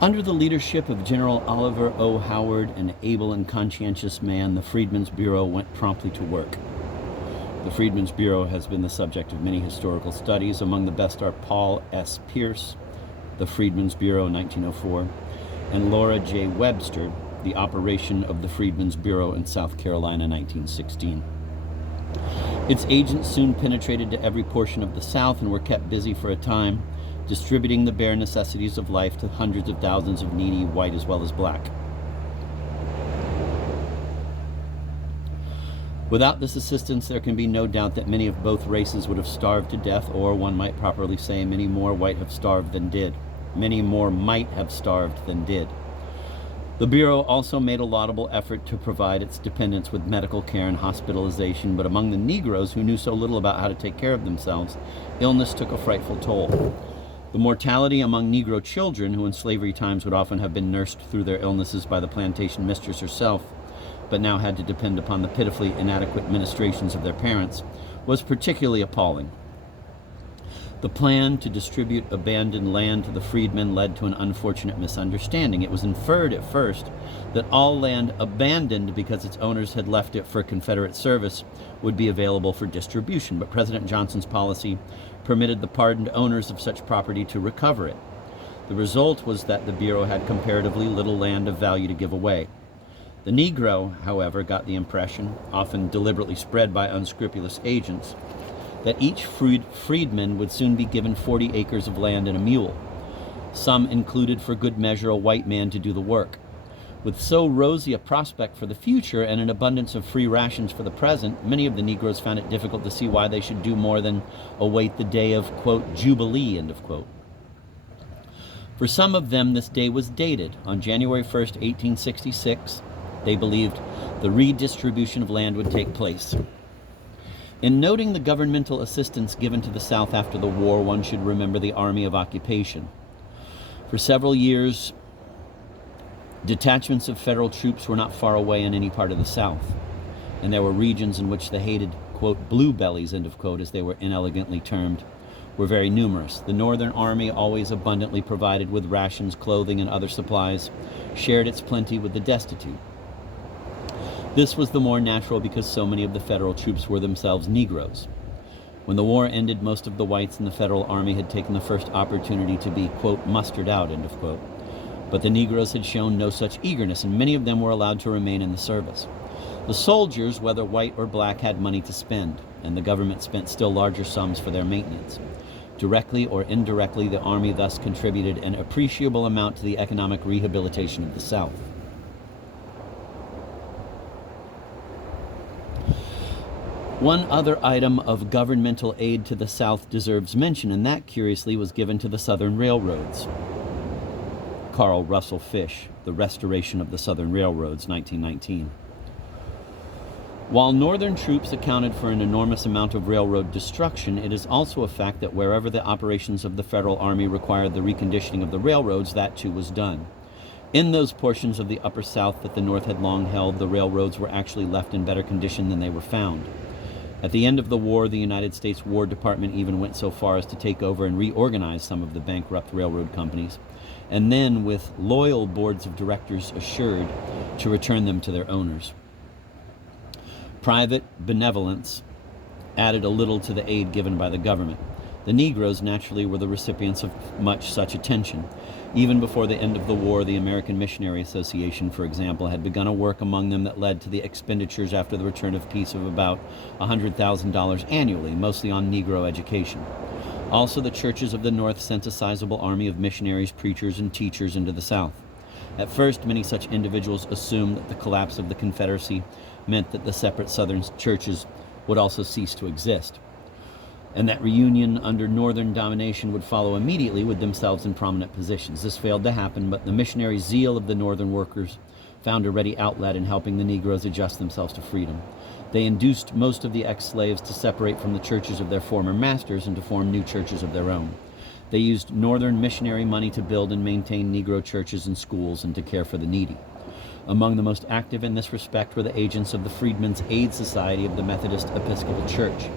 Under the leadership of General Oliver O. Howard, an able and conscientious man, the Freedmen's Bureau went promptly to work. The Freedmen's Bureau has been the subject of many historical studies. Among the best are Paul S. Pierce, The Freedmen's Bureau, 1904, and Laura J. Webster, The Operation of the Freedmen's Bureau in South Carolina, 1916. Its agents soon penetrated to every portion of the South and were kept busy for a time, distributing the bare necessities of life to hundreds of thousands of needy, white as well as black. Without this assistance, there can be no doubt that many of both races would have starved to death, or one might properly say many more white have starved than did. Many more might have starved than did. The Bureau also made a laudable effort to provide its dependents with medical care and hospitalization, but among the Negroes who knew so little about how to take care of themselves, illness took a frightful toll. The mortality among Negro children, who in slavery times would often have been nursed through their illnesses by the plantation mistress herself, but now had to depend upon the pitifully inadequate ministrations of their parents, was particularly appalling. The plan to distribute abandoned land to the freedmen led to an unfortunate misunderstanding. It was inferred at first that all land abandoned because its owners had left it for Confederate service would be available for distribution, but President Johnson's policy permitted the pardoned owners of such property to recover it. The result was that the Bureau had comparatively little land of value to give away. The Negro, however, got the impression, often deliberately spread by unscrupulous agents, that each freedman would soon be given 40 acres of land and a mule. Some included for good measure a white man to do the work. With so rosy a prospect for the future and an abundance of free rations for the present, many of the Negroes found it difficult to see why they should do more than await the day of, quote, Jubilee, end of quote. For some of them, this day was dated. On January 1st, 1866, they believed the redistribution of land would take place. In noting the governmental assistance given to the South after the war, one should remember the Army of Occupation. For several years, detachments of federal troops were not far away in any part of the South, and there were regions in which the hated, quote, blue bellies, end of quote, as they were inelegantly termed, were very numerous. The Northern Army, always abundantly provided with rations, clothing, and other supplies, shared its plenty with the destitute. This was the more natural because so many of the federal troops were themselves Negroes. When the war ended, most of the whites in the federal army had taken the first opportunity to be, quote, mustered out, end of quote. But the Negroes had shown no such eagerness, and many of them were allowed to remain in the service. The soldiers, whether white or black, had money to spend, and the government spent still larger sums for their maintenance. Directly or indirectly, the Army thus contributed an appreciable amount to the economic rehabilitation of the South. One other item of governmental aid to the South deserves mention, and that, curiously, was given to the Southern Railroads. Carl Russell Fish, The Restoration of the Southern Railroads, 1919. While Northern troops accounted for an enormous amount of railroad destruction, it is also a fact that wherever the operations of the Federal Army required the reconditioning of the railroads, that too was done. In those portions of the Upper South that the North had long held, the railroads were actually left in better condition than they were found. At the end of the war, the United States War Department even went so far as to take over and reorganize some of the bankrupt railroad companies, and then, with loyal boards of directors assured, to return them to their owners. Private benevolence added a little to the aid given by the government. The Negroes naturally were the recipients of much such attention. Even before the end of the war, the American Missionary Association, for example, had begun a work among them that led to the expenditures after the return of peace of about $100,000 annually, mostly on Negro education. Also, the churches of the North sent a sizable army of missionaries, preachers, and teachers into the South. At first, many such individuals assumed that the collapse of the Confederacy meant that the separate Southern churches would also cease to exist, and that reunion under Northern domination would follow immediately with themselves in prominent positions. This failed to happen, but the missionary zeal of the Northern workers found a ready outlet in helping the Negroes adjust themselves to freedom. They induced most of the ex-slaves to separate from the churches of their former masters and to form new churches of their own. They used Northern missionary money to build and maintain Negro churches and schools and to care for the needy. Among the most active in this respect were the agents of the Freedmen's Aid Society of the Methodist Episcopal Church.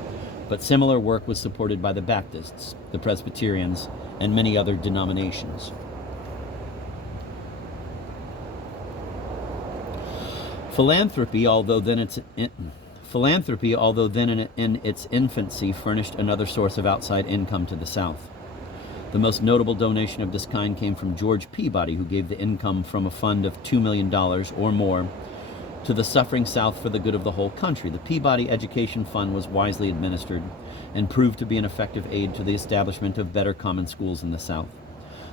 But similar work was supported by the Baptists, the Presbyterians, and many other denominations. Philanthropy, although then in its infancy, furnished another source of outside income to the South. The most notable donation of this kind came from George Peabody, who gave the income from a fund of $2 million or more to the suffering South for the good of the whole country. The Peabody Education Fund was wisely administered and proved to be an effective aid to the establishment of better common schools in the South.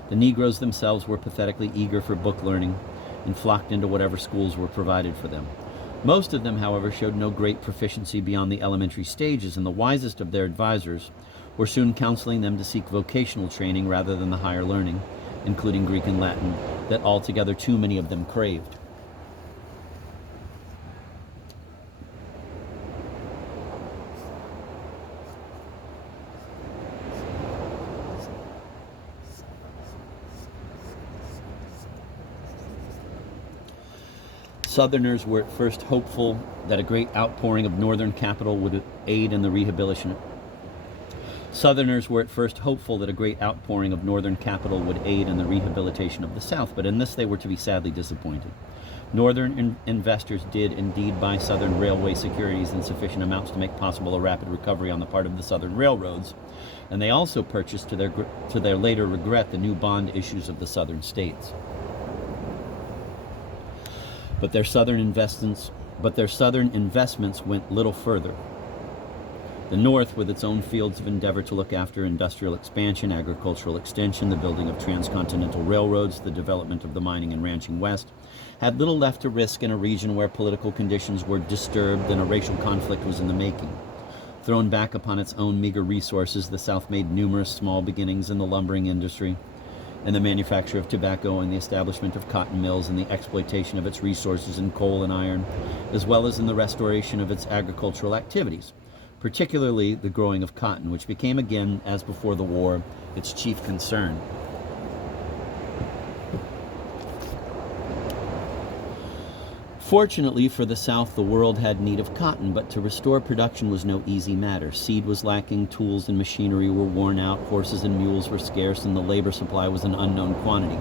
The Negroes themselves were pathetically eager for book learning and flocked into whatever schools were provided for them. Most of them, however, showed no great proficiency beyond the elementary stages, and the wisest of their advisors were soon counseling them to seek vocational training rather than the higher learning, including Greek and Latin, that altogether too many of them craved. Southerners were at first hopeful that a great outpouring of Northern capital would aid in the rehabilitation. Southerners were at first hopeful that a great outpouring of Northern capital would aid in the rehabilitation of the South, but in this they were to be sadly disappointed. Northern investors did indeed buy Southern railway securities in sufficient amounts to make possible a rapid recovery on the part of the Southern railroads, and they also purchased, to their later regret, the new bond issues of the Southern states. But their Southern investments went little further. The North, with its own fields of endeavor to look after industrial expansion, agricultural extension, the building of transcontinental railroads, the development of the mining and ranching West, had little left to risk in a region where political conditions were disturbed and a racial conflict was in the making. Thrown back upon its own meager resources, the South made numerous small beginnings in the lumbering industry and the manufacture of tobacco and the establishment of cotton mills and the exploitation of its resources in coal and iron, as well as in the restoration of its agricultural activities, particularly the growing of cotton, which became again, as before the war, its chief concern. Fortunately for the South, the world had need of cotton, but to restore production was no easy matter. Seed was lacking, tools and machinery were worn out, horses and mules were scarce, and the labor supply was an unknown quantity.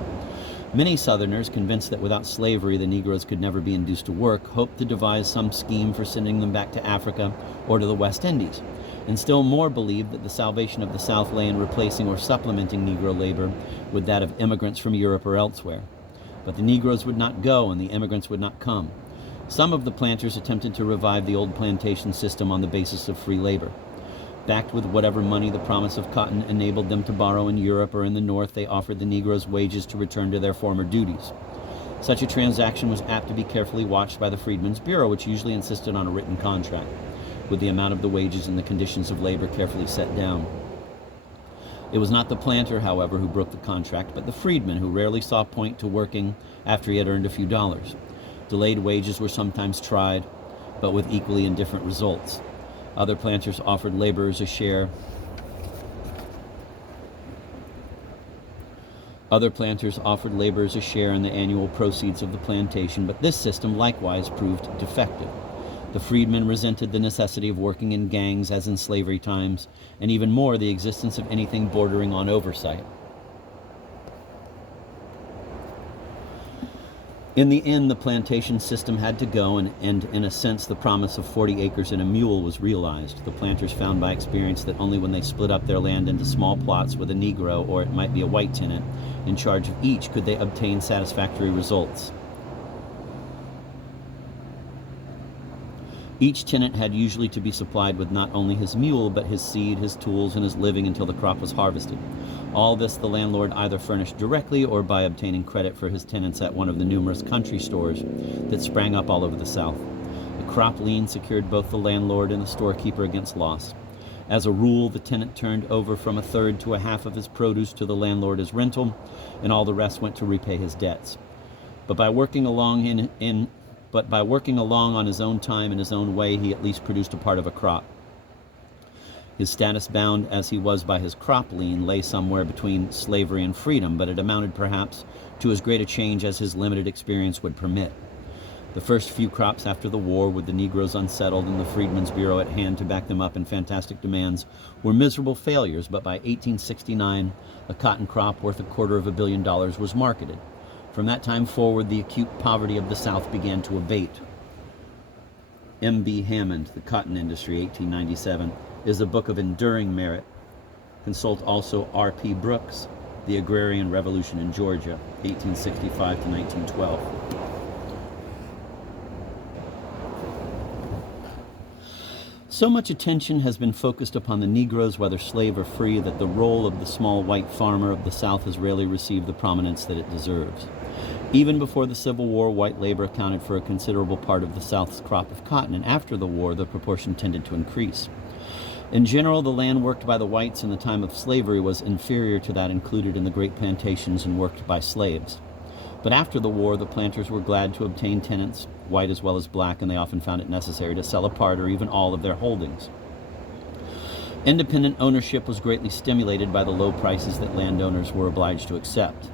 Many Southerners, convinced that without slavery the Negroes could never be induced to work, hoped to devise some scheme for sending them back to Africa or to the West Indies, and still more believed that the salvation of the South lay in replacing or supplementing Negro labor with that of immigrants from Europe or elsewhere. But the Negroes would not go and the immigrants would not come. Some of the planters attempted to revive the old plantation system on the basis of free labor. Backed with whatever money the promise of cotton enabled them to borrow in Europe or in the North, they offered the Negroes wages to return to their former duties. Such a transaction was apt to be carefully watched by the Freedmen's Bureau, which usually insisted on a written contract, with the amount of the wages and the conditions of labor carefully set down. It was not the planter, however, who broke the contract, but the freedman, who rarely saw point to working after he had earned a few dollars. Delayed wages were sometimes tried, but with equally indifferent results. Other planters offered laborers a share. Other planters offered laborers a share in the annual proceeds of the plantation, but this system likewise proved defective. The freedmen resented the necessity of working in gangs as in slavery times, and even more the existence of anything bordering on oversight. In the end, the plantation system had to go, and in a sense the promise of 40 acres and a mule was realized. The planters found by experience that only when they split up their land into small plots with a Negro, or it might be a white tenant, in charge of each, could they obtain satisfactory results. Each tenant had usually to be supplied with not only his mule, but his seed, his tools, and his living until the crop was harvested. All this the landlord either furnished directly or by obtaining credit for his tenants at one of the numerous country stores that sprang up all over the South. The crop lien secured both the landlord and the storekeeper against loss. As a rule, the tenant turned over from a third to a half of his produce to the landlord as rental, and all the rest went to repay his debts. But by working along on his own time in his own way, he at least produced a part of a crop. His status, bound as he was by his crop lien, lay somewhere between slavery and freedom, but it amounted perhaps to as great a change as his limited experience would permit. The first few crops after the war, with the Negroes unsettled and the Freedmen's Bureau at hand to back them up in fantastic demands, were miserable failures, but by 1869 a cotton crop worth $250 million was marketed. From that time forward, the acute poverty of the South began to abate. M.B. Hammond, The Cotton Industry, 1897, is a book of enduring merit. Consult also R.P. Brooks, The Agrarian Revolution in Georgia, 1865 to 1912. So much attention has been focused upon the Negroes, whether slave or free, that the role of the small white farmer of the South has rarely received the prominence that it deserves. Even before the Civil War, white labor accounted for a considerable part of the South's crop of cotton, and after the war, the proportion tended to increase. In general, the land worked by the whites in the time of slavery was inferior to that included in the great plantations and worked by slaves. But after the war, the planters were glad to obtain tenants, white as well as black, and they often found it necessary to sell a part or even all of their holdings. Independent ownership was greatly stimulated by the low prices that landowners were obliged to accept.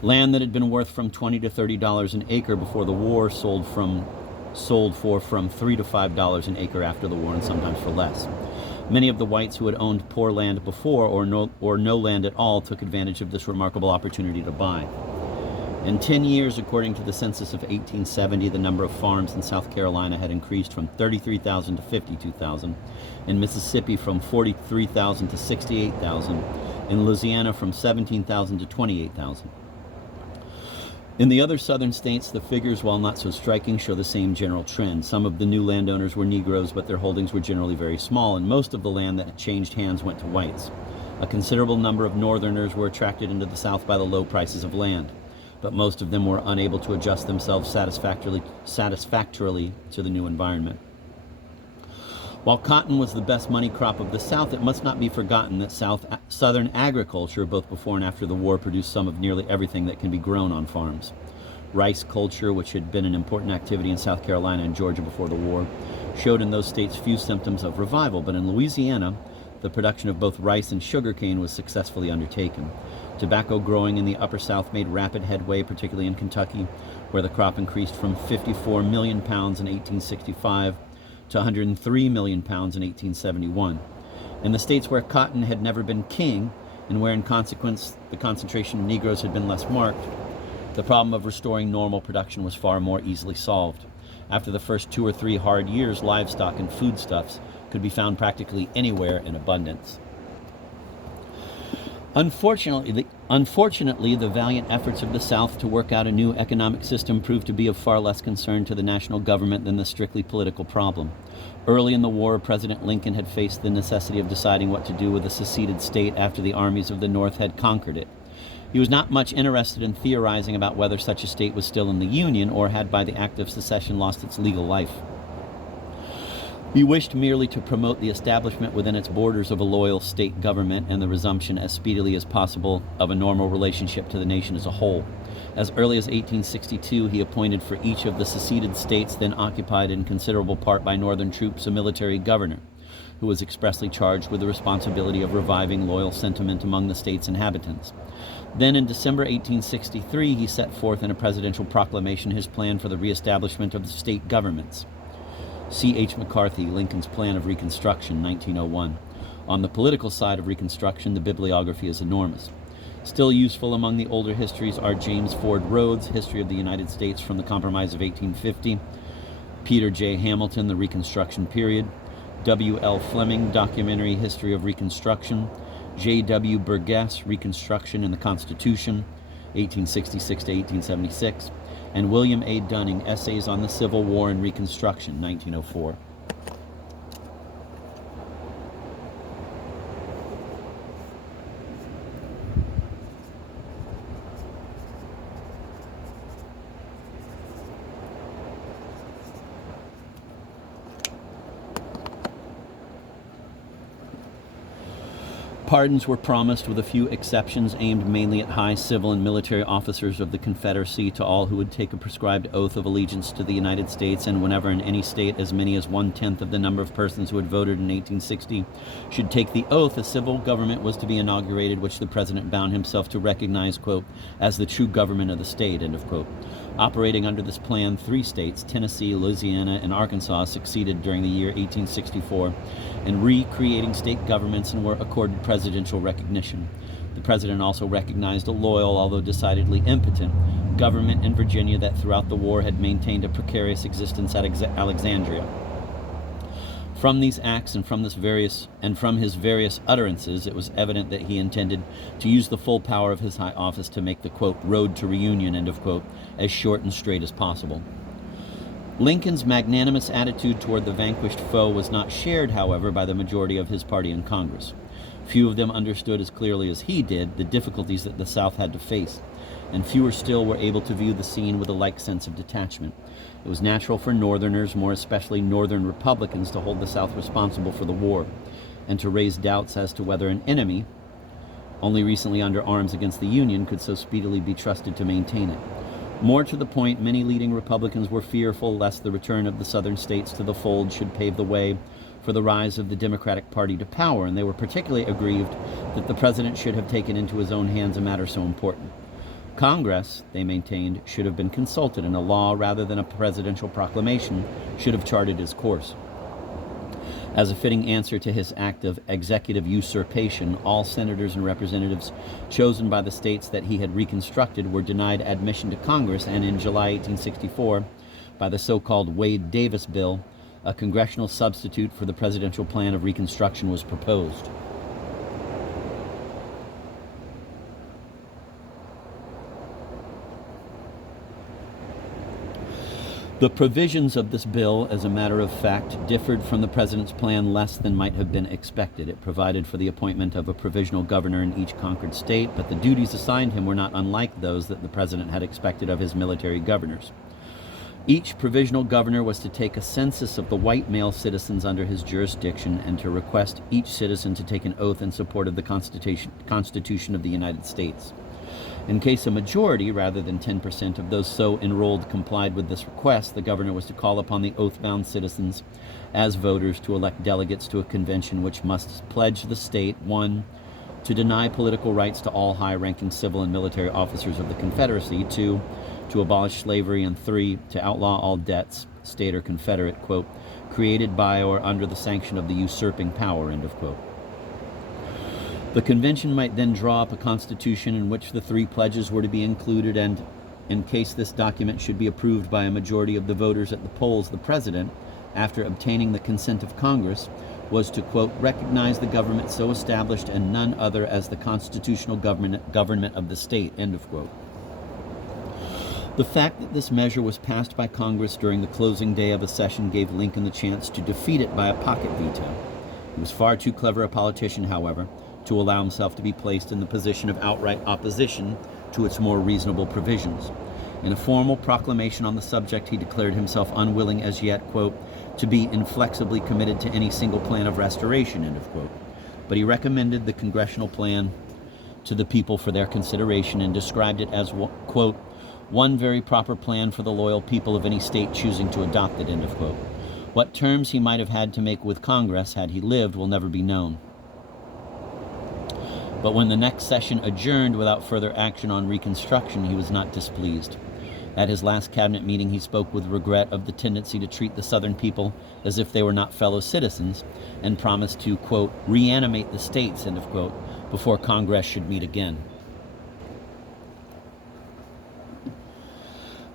Land that had been worth from $20 to $30 an acre before the war sold for from $3 to $5 an acre after the war, and sometimes for less. Many of the whites who had owned poor land before or no land at all took advantage of this remarkable opportunity to buy. In 10 years, according to the census of 1870, the number of farms in South Carolina had increased from 33,000 to 52,000, in Mississippi from 43,000 to 68,000, in Louisiana from 17,000 to 28,000. In the other southern states, the figures, while not so striking, show the same general trend. Some of the new landowners were Negroes, but their holdings were generally very small, and most of the land that had changed hands went to whites. A considerable number of Northerners were attracted into the South by the low prices of land, but most of them were unable to adjust themselves satisfactorily to the new environment. While cotton was the best money crop of the South, it must not be forgotten that Southern agriculture, both before and after the war, produced some of nearly everything that can be grown on farms. Rice culture, which had been an important activity in South Carolina and Georgia before the war, showed in those states few symptoms of revival, but in Louisiana, the production of both rice and sugarcane was successfully undertaken. Tobacco growing in the Upper South made rapid headway, particularly in Kentucky, where the crop increased from 54 million pounds in 1865 to 103 million pounds in 1871. In the states where cotton had never been king, and where in consequence the concentration of Negroes had been less marked, the problem of restoring normal production was far more easily solved. After the first 2 or 3 hard years, livestock and foodstuffs could be found practically anywhere in abundance. Unfortunately, the valiant efforts of the South to work out a new economic system proved to be of far less concern to the national government than the strictly political problem. Early in the war, President Lincoln had faced the necessity of deciding what to do with a seceded state after the armies of the North had conquered it. He was not much interested in theorizing about whether such a state was still in the Union or had by the act of secession lost its legal life. He wished merely to promote the establishment within its borders of a loyal state government and the resumption as speedily as possible of a normal relationship to the nation as a whole. As early as 1862, he appointed for each of the seceded states then occupied in considerable part by Northern troops a military governor, who was expressly charged with the responsibility of reviving loyal sentiment among the state's inhabitants. Then in December 1863, he set forth in a presidential proclamation his plan for the reestablishment of the state governments. C. H. McCarthy, Lincoln's Plan of Reconstruction, 1901. On the political side of Reconstruction, the bibliography is enormous. Still useful among the older histories are James Ford Rhodes' History of the United States from the Compromise of 1850, Peter J. Hamilton, The Reconstruction Period, W. L. Fleming, Documentary History of Reconstruction, J. W. Burgess, Reconstruction and the Constitution, 1866 to 1876, and William A. Dunning, Essays on the Civil War and Reconstruction, 1904. Pardons were promised, with a few exceptions aimed mainly at high civil and military officers of the Confederacy, to all who would take a prescribed oath of allegiance to the United States, and whenever in any state as many as 1/10 of the number of persons who had voted in 1860 should take the oath, a civil government was to be inaugurated, which the president bound himself to recognize, quote, as the true government of the state, end of quote. Operating under this plan, 3 states, Tennessee, Louisiana, and Arkansas, succeeded during the year 1864 in recreating state governments and were accorded presidential recognition. The president also recognized a loyal, although decidedly impotent, government in Virginia that throughout the war had maintained a precarious existence at Alexandria. From these acts and from his various utterances, it was evident that he intended to use the full power of his high office to make the, quote, road to reunion, end of quote, as short and straight as possible. Lincoln's magnanimous attitude toward the vanquished foe was not shared, however, by the majority of his party in Congress. Few of them understood as clearly as he did the difficulties that the South had to face, and fewer still were able to view the scene with a like sense of detachment. It was natural for Northerners, more especially Northern Republicans, to hold the South responsible for the war and to raise doubts as to whether an enemy, only recently under arms against the Union, could so speedily be trusted to maintain it. More to the point, many leading Republicans were fearful lest the return of the Southern states to the fold should pave the way for the rise of the Democratic Party to power, and they were particularly aggrieved that the president should have taken into his own hands a matter so important. Congress, they maintained, should have been consulted, and a law rather than a presidential proclamation should have charted his course. As a fitting answer to his act of executive usurpation, all senators and representatives chosen by the states that he had reconstructed were denied admission to Congress, and in July 1864, by the so-called Wade-Davis bill, a congressional substitute for the presidential plan of Reconstruction was proposed. The provisions of this bill, as a matter of fact, differed from the president's plan less than might have been expected. It provided for the appointment of a provisional governor in each conquered state, but the duties assigned him were not unlike those that the president had expected of his military governors. Each provisional governor was to take a census of the white male citizens under his jurisdiction and to request each citizen to take an oath in support of the Constitution of the United States. In case a majority, rather than 10% of those so enrolled complied with this request, the governor was to call upon the oath-bound citizens as voters to elect delegates to a convention which must pledge the state, 1, to deny political rights to all high-ranking civil and military officers of the Confederacy, 2, to abolish slavery, and 3, to outlaw all debts, state or confederate, quote, created by or under the sanction of the usurping power, end of quote. The convention might then draw up a constitution in which the 3 pledges were to be included, and in case this document should be approved by a majority of the voters at the polls, the president, after obtaining the consent of Congress, was to, quote, recognize the government so established and none other as the constitutional government of the state, end of quote. The fact that this measure was passed by Congress during the closing day of a session gave Lincoln the chance to defeat it by a pocket veto. He was far too clever a politician, however, to allow himself to be placed in the position of outright opposition to its more reasonable provisions. In a formal proclamation on the subject, he declared himself unwilling as yet, quote, to be inflexibly committed to any single plan of restoration, end of quote. But he recommended the congressional plan to the people for their consideration and described it as, quote, one very proper plan for the loyal people of any state choosing to adopt it, end of quote. What terms he might have had to make with Congress had he lived will never be known. But when the next session adjourned without further action on Reconstruction, he was not displeased. At his last cabinet meeting, he spoke with regret of the tendency to treat the Southern people as if they were not fellow citizens, and promised to, quote, reanimate the states, end of quote, before Congress should meet again.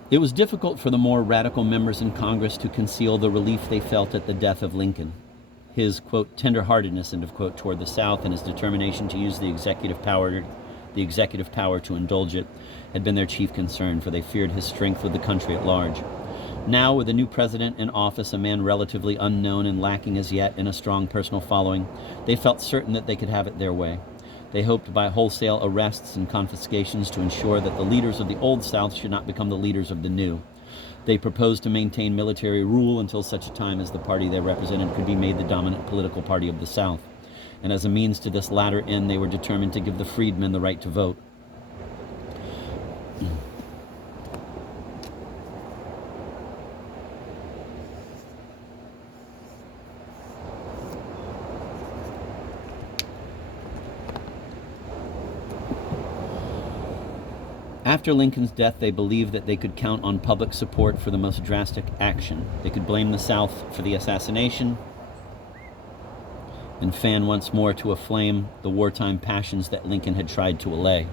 It was difficult for the more radical members in Congress to conceal the relief they felt at the death of Lincoln. His, quote, tenderheartedness, end of quote, toward the South and his determination to use the executive power to indulge it had been their chief concern, for they feared his strength with the country at large. Now, with a new president in office, a man relatively unknown and lacking as yet in a strong personal following, they felt certain that they could have it their way. They hoped by wholesale arrests and confiscations to ensure that the leaders of the Old South should not become the leaders of the New. They proposed to maintain military rule until such a time as the party they represented could be made the dominant political party of the South. And as a means to this latter end, they were determined to give the freedmen the right to vote. After Lincoln's death, they believed that they could count on public support for the most drastic action. They could blame the South for the assassination and fan once more to a flame the wartime passions that Lincoln had tried to allay.